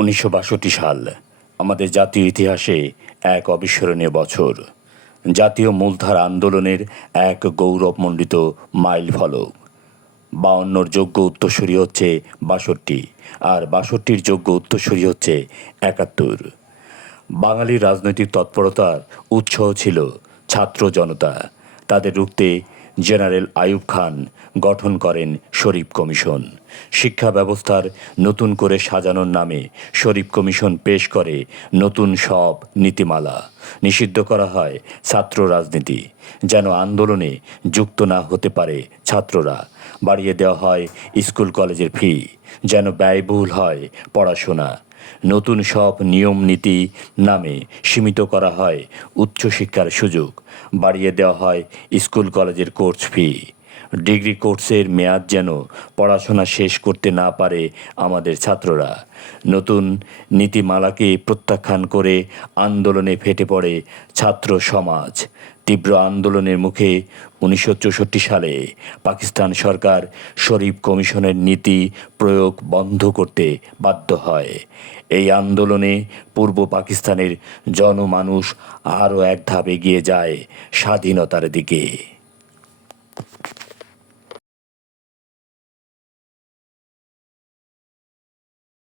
১৯৬২ সাল আমাদের জাতীয় ইতিহাসে এক অবিস্মরণীয় বছর। জাতীয় মূলধারা আন্দোলনের এক গৌরবমণ্ডিত মাইল ফলক। ৫২র যোগ্য উত্তরসূরি হচ্ছে ৬২, আর ৬২র যোগ্য উত্তরসূরি হচ্ছে ৭১। বাঙালির রাজনৈতিক তৎপরতার উৎস ছিল ছাত্র জনতা। তাদের রুখতে জেনারেল আইয়ুব খান গঠন করেন শরীফ কমিশন। শিক্ষা ব্যবস্থার নতুন করে সাজানোর নামে শরীফ কমিশন পেশ করে নতুন সব নীতিমালা। নিষিদ্ধ করা হয় ছাত্র রাজনীতি, যেন আন্দোলনে যুক্ত না হতে পারে ছাত্ররা। বাড়িয়ে দেওয়া হয় স্কুল কলেজের ফি, যেন ব্যয়বহুল হয় পড়াশোনা। নতুন সব নিয়ম নীতি নামে সীমিত করা হয় উচ্চশিক্ষার সুযোগ। বাড়িয়ে দেওয়া হয় স্কুল কলেজের কোর্স ফি। ডিগ্রি কোর্সের মেয়াদ যেন পড়াশোনা শেষ করতে না পারে আমাদের ছাত্ররা। নতুন নীতিমালাকে প্রত্যাখ্যান করে আন্দোলনে ফেটে পড়ে ছাত্র সমাজ। তীব্র আন্দোলনের মুখে ১৯৬৪ সালে পাকিস্তান সরকার শরীফ কমিশনের নীতি প্রয়োগ বন্ধ করতে বাধ্য হয়। এই আন্দোলনে পূর্ব পাকিস্তানের জনমানুষ আরও এক ধাপ এগিয়ে যায় স্বাধীনতার দিকে।